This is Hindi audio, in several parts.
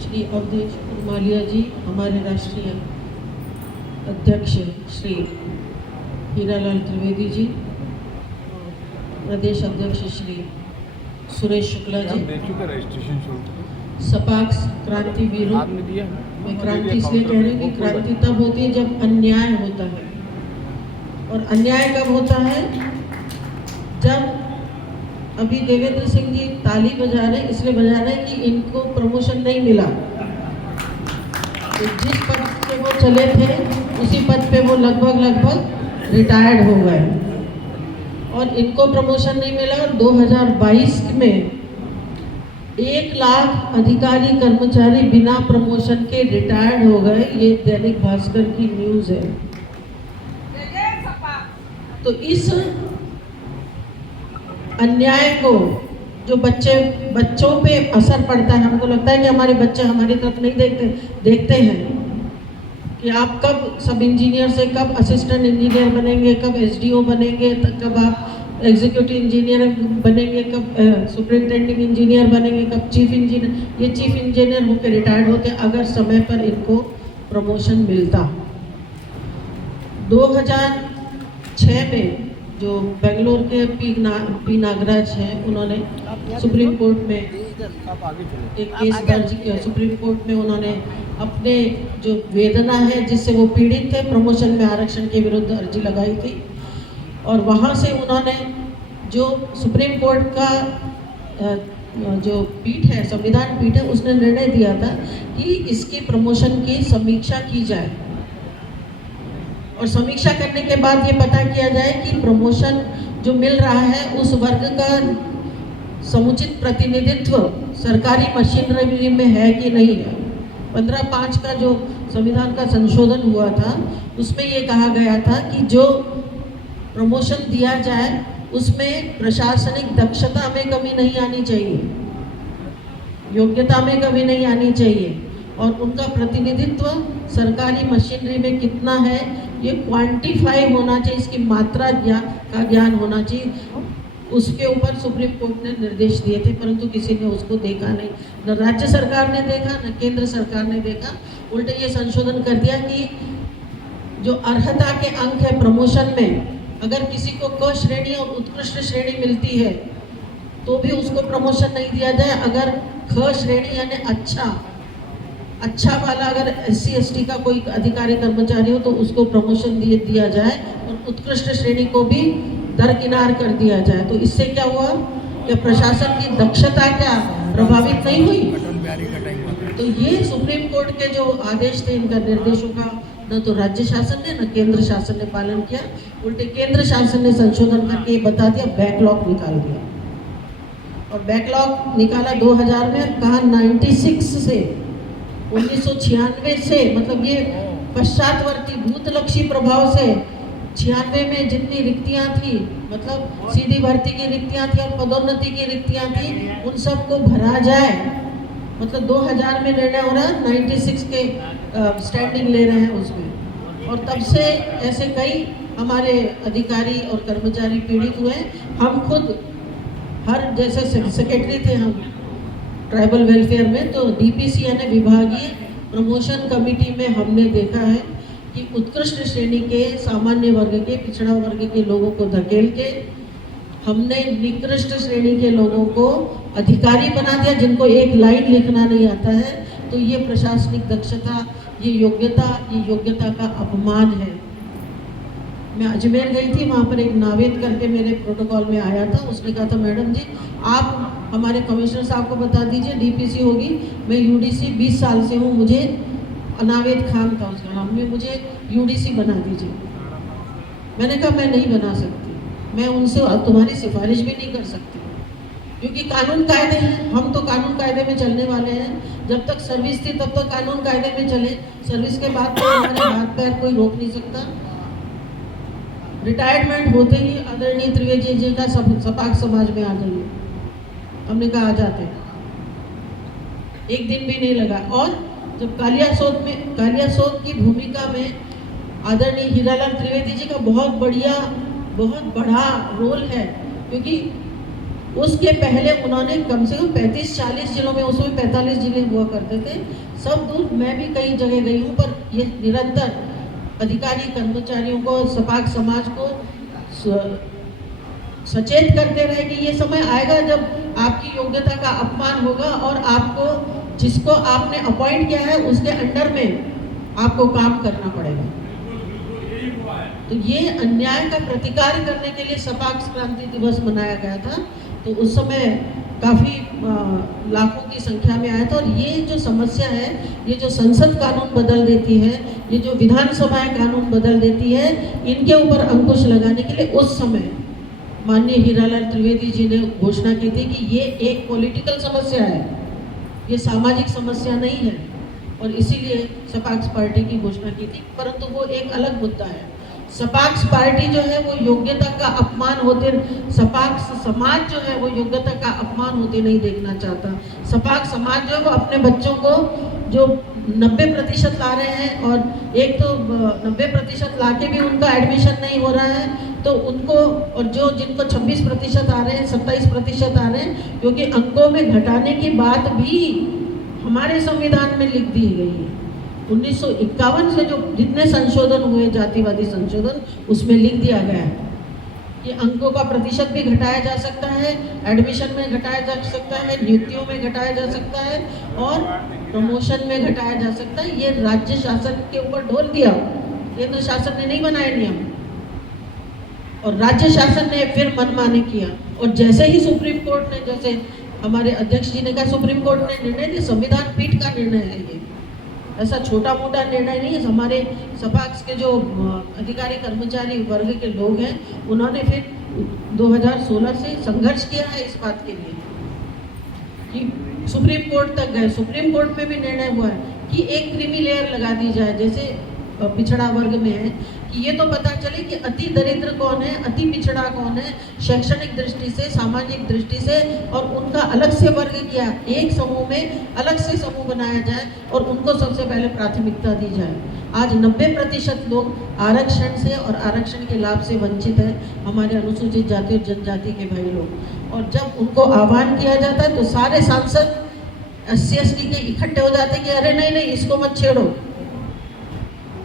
श्री अवधेश मालिया जी, हमारे राष्ट्रीय अध्यक्ष श्री हीरालाल त्रिवेदी जी, प्रदेश अध्यक्ष श्री सुरेश शुक्ला जी, सपाक्स क्रांतिवीरों में क्रांति इसलिए कह रही हूँ कि क्रांति तब होती है जब अन्याय होता है। और अन्याय कब होता है? जब अभी देवेंद्र सिंह जी ताली बजा रहे, इसलिए बजा रहे कि इनको प्रमोशन नहीं मिला। तो जिस पद पे वो चले थे उसी पद पे वो लगभग रिटायर्ड हो गए और इनको प्रमोशन नहीं मिला। और 2022 में 1 लाख अधिकारी कर्मचारी बिना प्रमोशन के रिटायर्ड हो गए। ये दैनिक भास्कर की न्यूज़ है। तो इस अन्याय को जो बच्चों पे असर पड़ता है, हमको लगता है कि हमारे बच्चे हमारी तरफ नहीं देखते हैं कि आप कब सब इंजीनियर से कब असिस्टेंट इंजीनियर बनेंगे, कब एसडीओ बनेंगे, कब आप एग्जीक्यूटिव इंजीनियर बनेंगे, कब सुपरिटेंडिंग इंजीनियर बनेंगे, कब चीफ इंजीनियर। ये चीफ इंजीनियर होकर रिटायर्ड होते अगर समय पर इनको प्रमोशन मिलता। 2006 में जो बेंगलोर के पी नागराज हैं, उन्होंने सुप्रीम कोर्ट में एक केस दर्ज किया। सुप्रीम कोर्ट में उन्होंने अपने जो वेदना है जिससे वो पीड़ित थे, प्रमोशन में आरक्षण के विरुद्ध अर्जी लगाई थी। और वहाँ से उन्होंने जो सुप्रीम कोर्ट का जो पीठ है, संविधान पीठ है, उसने निर्णय दिया था कि इसकी प्रमोशन की समीक्षा की जाए और समीक्षा करने के बाद ये पता किया जाए कि प्रमोशन जो मिल रहा है उस वर्ग का समुचित प्रतिनिधित्व सरकारी मशीनरी में है कि नहीं है। 15(5) का जो संविधान का संशोधन हुआ था उसमें ये कहा गया था कि जो प्रमोशन दिया जाए उसमें प्रशासनिक दक्षता में कमी नहीं आनी चाहिए, योग्यता में कमी नहीं आनी चाहिए और उनका प्रतिनिधित्व सरकारी मशीनरी में कितना है ये क्वांटिफाई होना चाहिए, इसकी मात्रा का ज्ञान होना चाहिए। उसके ऊपर सुप्रीम कोर्ट ने निर्देश दिए थे, परंतु किसी ने उसको देखा नहीं। न राज्य सरकार ने देखा, न केंद्र सरकार ने देखा। उल्टे ये संशोधन कर दिया कि जो अर्हता के अंक है प्रमोशन में, अगर किसी को क श्रेणी और उत्कृष्ट श्रेणी मिलती है तो भी उसको प्रमोशन नहीं दिया जाए। अगर ख श्रेणी यानी अच्छा वाला अगर SC ST का कोई अधिकारी कर्मचारी हो तो उसको प्रमोशन दिया जाए और उत्कृष्ट श्रेणी को भी दरकिनार कर दिया जाए। तो इससे क्या हुआ कि प्रशासन की दक्षता क्या प्रभावित नहीं हुई। तो ये सुप्रीम कोर्ट के जो आदेश थे, इनका निर्देशों का न तो राज्य शासन ने न केंद्र शासन ने पालन किया। उल्टे केंद्र शासन ने संशोधन करके ये बता दिया, बैकलॉग निकाल दिया। और बैकलॉग निकाला 2000 में, कहा 96 से 1996 से, मतलब ये पश्चातवर्ती भूतलक्षी प्रभाव से 96 में जितनी रिक्तियां थी, मतलब सीधी भर्ती की रिक्तियां थी और पदोन्नति की रिक्तियां थी, उन सबको भरा जाए। मतलब 2000 में निर्णय हो रहा है, 96 के स्टैंडिंग ले रहे हैं उसमें। और तब से ऐसे कई हमारे अधिकारी और कर्मचारी पीड़ित हुए। हम खुद हर जैसे सेक्रेटरी थे हम ट्राइबल वेलफेयर में, तो DPC यानी विभागीय प्रमोशन कमेटी में हमने देखा है कि उत्कृष्ट श्रेणी के, सामान्य वर्ग के, पिछड़ा वर्ग के लोगों को धकेल के हमने निकृष्ट श्रेणी के लोगों को अधिकारी बना दिया, जिनको एक लाइन लिखना नहीं आता है। तो ये प्रशासनिक दक्षता, ये योग्यता का अपमान है। मैं अजमेर गई थी, वहाँ पर एक नावेद करके मेरे प्रोटोकॉल में आया था। उसने कहा था, मैडम जी आप हमारे कमिश्नर साहब को बता दीजिए, DPC होगी, मैं UDC 20 साल से हूँ, मुझे नावेद खान था उसका नाम, में मुझे UDC बना दीजिए। मैंने कहा मैं नहीं बना सकती, मैं उनसे तुम्हारी सिफारिश भी नहीं कर सकती, क्योंकि कानून कायदे हैं। हम तो कानून कायदे में चलने वाले हैं। जब तक सर्विस थी तब तक कानून कायदे में चले, सर्विस के बाद तो हमारे हाथ पैर कोई रोक नहीं सकता। रिटायरमेंट होते ही आदरणीय त्रिवेदी जी का सपाक समाज में आ जाइए, हमने कहा आ जाते, एक दिन भी नहीं लगा। और जब कालियासोत की भूमिका में आदरणीय हीरालाल त्रिवेदी जी का बहुत बड़ा रोल है, क्योंकि उसके पहले उन्होंने कम से कम 35-40 जिलों में, उसमें 45 जिले हुआ करते थे, सब दूर मैं भी कई जगह गई हूँ, पर ये निरंतर अधिकारी कर्मचारियों को, सपाक समाज को सचेत करते रहे कि ये समय आएगा जब आपकी योग्यता का अपमान होगा और आपको, जिसको आपने अपॉइंट किया है उसके अंडर में आपको काम करना पड़ेगा। तो ये अन्याय का प्रतिकार करने के लिए सपाक्स क्रांति दिवस मनाया गया था। तो उस समय काफ़ी लाखों की संख्या में आया था। और ये जो समस्या है, ये जो संसद कानून बदल देती है, ये जो विधानसभाएं कानून बदल देती है, इनके ऊपर अंकुश लगाने के लिए उस समय माननीय हीरालाल त्रिवेदी जी ने घोषणा की थी कि ये एक पॉलिटिकल समस्या है, ये सामाजिक समस्या नहीं है, और इसीलिए सपाक्स पार्टी की घोषणा की थी। परंतु वो एक अलग मुद्दा है। सपाक्स पार्टी जो है वो योग्यता का अपमान होते, सपाक्स समाज जो है वो योग्यता का अपमान होते नहीं देखना चाहता। सपाक्स समाज जो है वो अपने बच्चों को जो 90% ला रहे हैं, और एक तो 90% ला के भी उनका एडमिशन नहीं हो रहा है, तो उनको, और जो जिनको 26% आ रहे हैं, 27% आ रहे हैं, क्योंकि अंकों में घटाने की बात भी हमारे संविधान में लिख दी गई है। 1951 से जो जितने संशोधन हुए, जातिवादी संशोधन, उसमें लिख दिया गया है कि अंकों का प्रतिशत भी घटाया जा सकता है, एडमिशन में घटाया जा सकता है, नियुक्तियों में घटाया जा सकता है, और प्रमोशन में घटाया जा सकता है। ये राज्य शासन के ऊपर ढोल दिया, केंद्र शासन ने नहीं बनाए नियम, और राज्य शासन ने फिर मनमानी किया। और जैसे ही सुप्रीम कोर्ट ने, जैसे हमारे अध्यक्ष जी ने कहा, सुप्रीम कोर्ट ने निर्णय दिया, संविधान पीठ का निर्णय है ये, ऐसा छोटा मोटा निर्णय नहीं है। हमारे सपाक्स के जो अधिकारी कर्मचारी वर्ग के लोग हैं, उन्होंने फिर 2016 से संघर्ष किया है इस बात के लिए कि सुप्रीम कोर्ट तक गए। सुप्रीम कोर्ट में भी निर्णय हुआ है कि एक क्रीमी लेयर लगा दी जाए, जैसे पिछड़ा वर्ग में है, कि ये तो पता चले कि अति दरिद्र कौन है, अति पिछड़ा कौन है, शैक्षणिक दृष्टि से, सामाजिक दृष्टि से, और उनका अलग से वर्ग किया, एक समूह में अलग से समूह बनाया जाए और उनको सबसे पहले प्राथमिकता दी जाए। आज 90% लोग आरक्षण से और आरक्षण के लाभ से वंचित है, हमारे अनुसूचित जाति और जनजाति के भाई लोग। और जब उनको आह्वान किया जाता है तो सारे सांसद SC/ST के इकट्ठे हो जाते हैं कि अरे नहीं नहीं, इसको मत छेड़ो,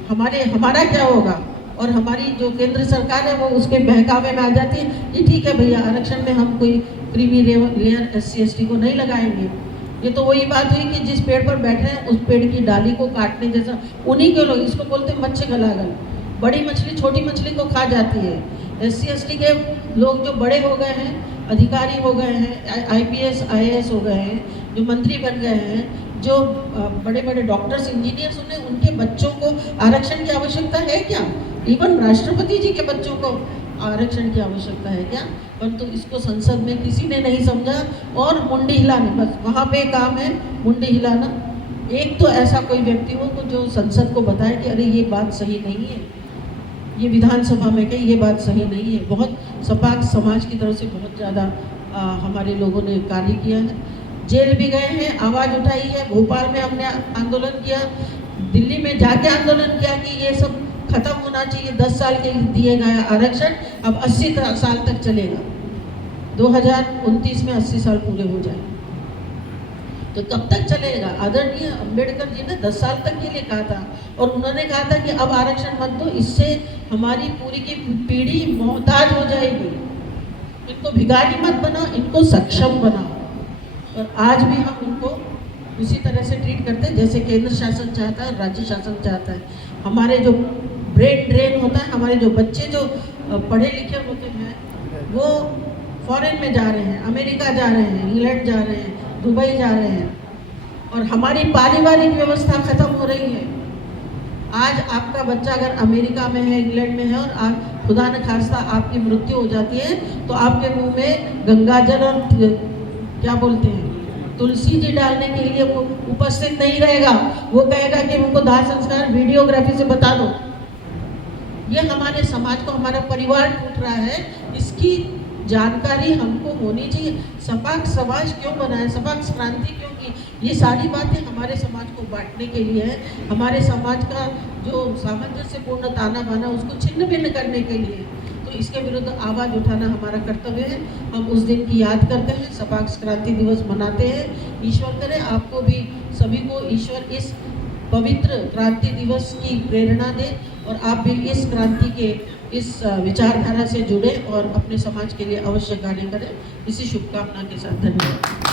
हमारा क्या होगा। और हमारी जो केंद्र सरकार है वो उसके बहकावे में आ जाती है कि ठीक है भैया, आरक्षण में हम कोई क्रीमी लेयर SC/ST को नहीं लगाएंगे। ये तो वही बात हुई कि जिस पेड़ पर बैठे हैं उस पेड़ की डाली को काटने जैसा, उन्हीं के लोग, इसको बोलते हैं मत्स्य गलागल, बड़ी मछली छोटी मछली को खा जाती है। SC/ST के लोग जो बड़े हो गए हैं, अधिकारी हो गए हैं, IPS IAS हो गए हैं, जो मंत्री बन गए हैं, जो बड़े बड़े डॉक्टर्स इंजीनियर्स, उनके बच्चों को आरक्षण की आवश्यकता है क्या? इवन राष्ट्रपति जी के बच्चों को आरक्षण की आवश्यकता है क्या? परंतु इसको संसद में किसी ने नहीं समझा, और मुंडी हिलाने, बस वहाँ पे काम है मुंडी हिलाना। एक तो ऐसा कोई व्यक्ति हो जो संसद को बताए कि अरे ये बात सही नहीं है, ये विधानसभा में कही ये बात सही नहीं है। बहुत सपाक्स समाज की तरफ से बहुत ज़्यादा हमारे लोगों ने कार्य किया है, जेल भी गए हैं, आवाज़ उठाई है। भोपाल में हमने आंदोलन किया, दिल्ली में जाके आंदोलन किया कि ये सब खत्म होना चाहिए, 10 साल के लिए दिए गए आरक्षण अब 80 साल तक चलेगा, 2029 में 80 साल पूरे हो जाए तो कब तक चलेगा? आदरणीय अम्बेडकर जी ने 10 साल तक के लिए कहा था, और उन्होंने कहा था कि अब आरक्षण मत दो, इससे हमारी पूरी की पीढ़ी मोहताज हो जाएगी, इनको भिखारी मत बनाओ, इनको सक्षम बनाओ। और आज भी हम उनको उसी तरह से ट्रीट करते हैं जैसे केंद्र शासन चाहता है, राज्य शासन चाहता है। हमारे जो ब्रेन ड्रेन होता है, हमारे जो बच्चे जो पढ़े लिखे होते हैं वो फॉरेन में जा रहे हैं, अमेरिका जा रहे हैं, इंग्लैंड जा रहे हैं, दुबई जा रहे हैं, और हमारी पारिवारिक व्यवस्था खत्म हो रही है। आज आपका बच्चा अगर अमेरिका में है, इंग्लैंड में है, और आप खुदा न खास्ता आपकी मृत्यु हो जाती है, तो आपके मुंह में गंगाजल और क्या बोलते हैं तुलसी जी डालने के लिए वो उपस्थित नहीं रहेगा। वो कहेगा कि उनको दाह संस्कार वीडियोग्राफी से बता दो। ये हमारे समाज को, हमारा परिवार टूट रहा है, इसकी जानकारी हमको होनी चाहिए। सपाक्स समाज क्यों बना है, सपाक्स क्रांति क्यों की, ये सारी बातें हमारे समाज को बांटने के लिए है, हमारे समाज का जो सामंजस्यपूर्ण ताना बाना उसको छिन्न भिन्न करने के लिए। तो तो इसके विरुद्ध आवाज़ उठाना हमारा कर्तव्य है। हम उस दिन की याद करते हैं, सपाक्स क्रांति दिवस मनाते हैं। ईश्वर करे आपको भी सभी को ईश्वर इस पवित्र क्रांति दिवस की प्रेरणा दे और आप भी इस क्रांति के इस विचारधारा से जुड़े और अपने समाज के लिए अवश्य कार्य करें। इसी शुभकामना के साथ धन्यवाद।